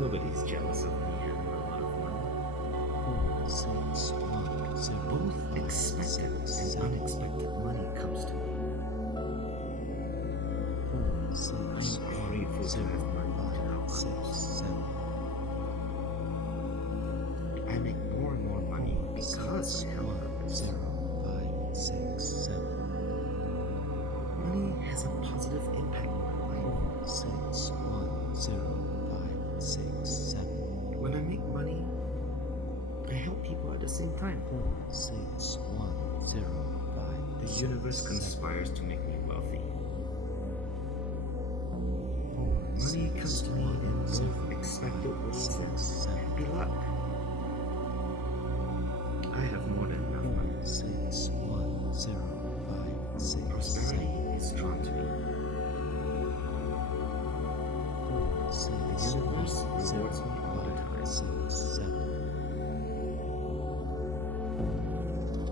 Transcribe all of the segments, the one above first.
Nobody's jealous of me having a lot of money. 4, 6, 1, 0. Both expected and unexpected money comes to me. 4, 6, I'm grateful to have money to help 6, others. 7. I make more and more money because I help others. 0, 5, 6, 7. Money has a positive impact on my life. 6, 1, 0, 5, 6, 7. When I make money, I help people at the same time. 4, 6, 1, 0, 5. The universe conspires to make me wealthy. 4, Money comes to me in both expected ways and happy luck. I have more than enough money. 4, 6, 1, 0, 5, 6, Prosperity 7. is drawn to me. 4, 6, The universe 1, 0, rewards me all the time. 6, 7.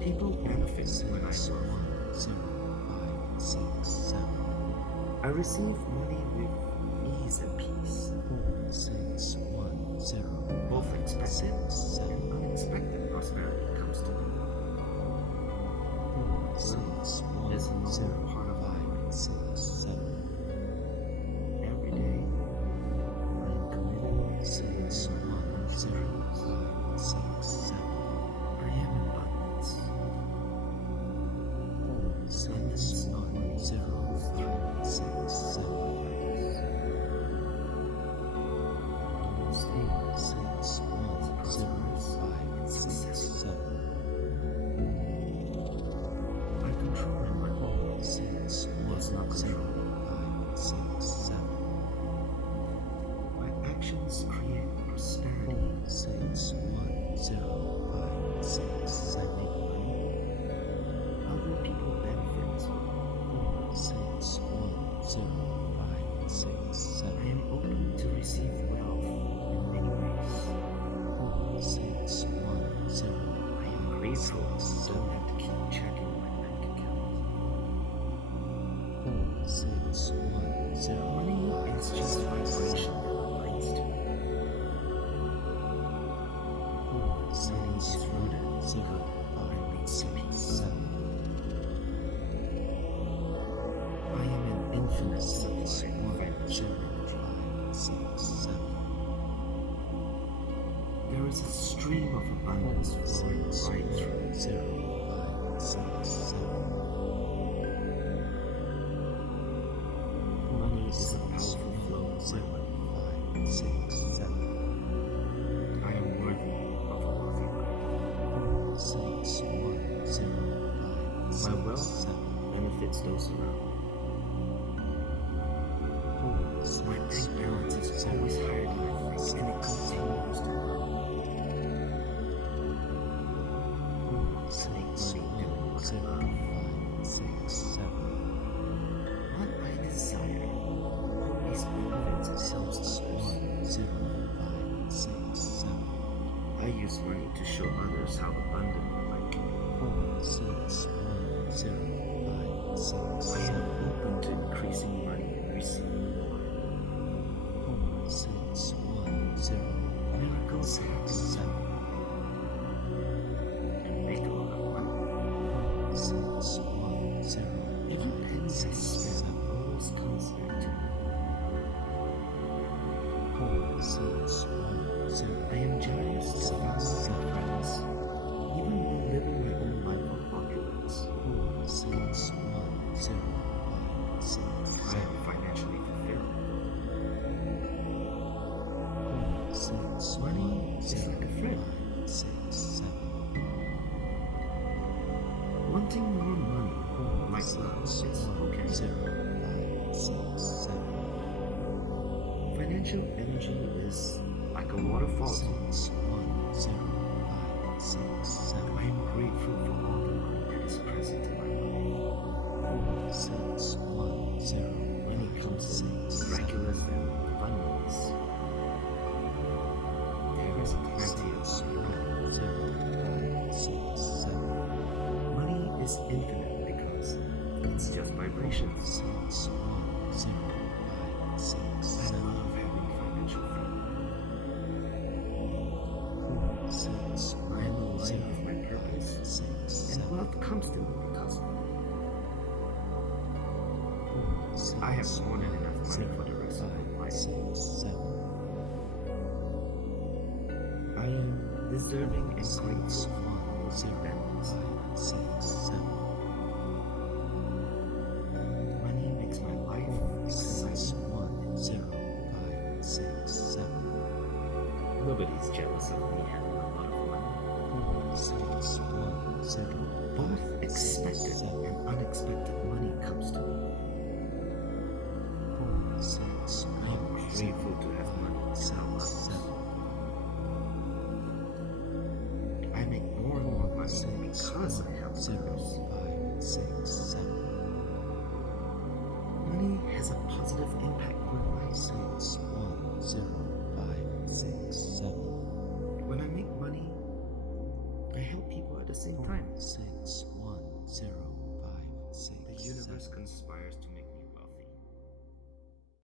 People benefit when I 6, work. 1, 0, 5, 6, 7. I receive money with ease and peace. 4, 6, 1, 0, Both expected 6, 7. and unexpected prosperity comes to me. 4, 6, 1, It's a normal 0, part of life. 5, 6, 7. Every day, I am committed to 6, 1, 0, 5, 6, 7. I am in abundance. 4, 6, 1, 0, 5, 6, 7. 6, 1, 0, 5, 6, 7. I control my money. 6, 1, not 0, 5, 6, 7. My actions create prosperity. 4, 6, 1, 0, 5, 6, 7. Other people benefit. 4, 6, 1, 0, 5, 6, 7. I am open to receive wealth in many ways. 4, 6, 1, 0. I am grateful I don't have to keep checking my bank account. 4, 6, 1, 0. Money is just vibration that aligns to me. 4, 6, 1, 0, 5, 6, 7. I am an infinite 6, supply of 1, financial 0, energy. 5, 6, 7. There is a stream of abundance 4, flowing 6, right 1, through. 0, 5, 6, 7. Money is a powerful flow of my 0, life. 5, 6, 7. I am worthy of a wealthy life. 4, 6, 1, 0, 5, 6, My wealth 7. benefits those around me. 4, 6, My bank balance is always higher than I think, and it continues to grow. 4, 6, 1, 0, 5, 6, 7. What I desire always benefits and helps 6, others. 1, 0, 5, 6, 7. I use money to show others how abundant life can be. 4, 6, 1, 0, 5, 6, I 7. am open to increasing money and receiving more. 4, 6, 1, 0, Miracles 6, happen 7. and make a lot of money. 6, 1, 0, Every penny I 6, spend 7. always comes back to me. 4, 6, 1, 0. I am generous to family and friends, even while living my own life of opulence. 4, 6, 1, 0, 5, 6, I 7. am financially fulfilled. 4, 6, Money 1, is 0, like a friend. 5, 6, 7. Wanting more money, 4, like 6, love, is 1, okay. 0, 5, 6, 7. Financial energy is like a waterfall. 6, 1, 0, 5, 6, 7. I am grateful for all the money that is present in my life. 4, 6, 1, 0. Money comes in 6, miraculous and abundance. There is plenty of 6, money. 1, 0, 5, 6, 7. Money is infinite because it's just vibrations. 6, 1, 0, 5, 6, I 7. love having financial freedom. line of my purpose, and wealth comes to me because I have more than enough money for the rest of my life. I am deserving and grateful for abundance. Money makes my life exciting. 1056 Nobody's jealous of me having a lot of money. 4610 Both expected and unexpected money comes to me. I am grateful to have money to help others. I make more and more money because I help others. Money has a positive impact on my life. 610567 When I make money, I help people at the same time. 610567 The universe conspires to make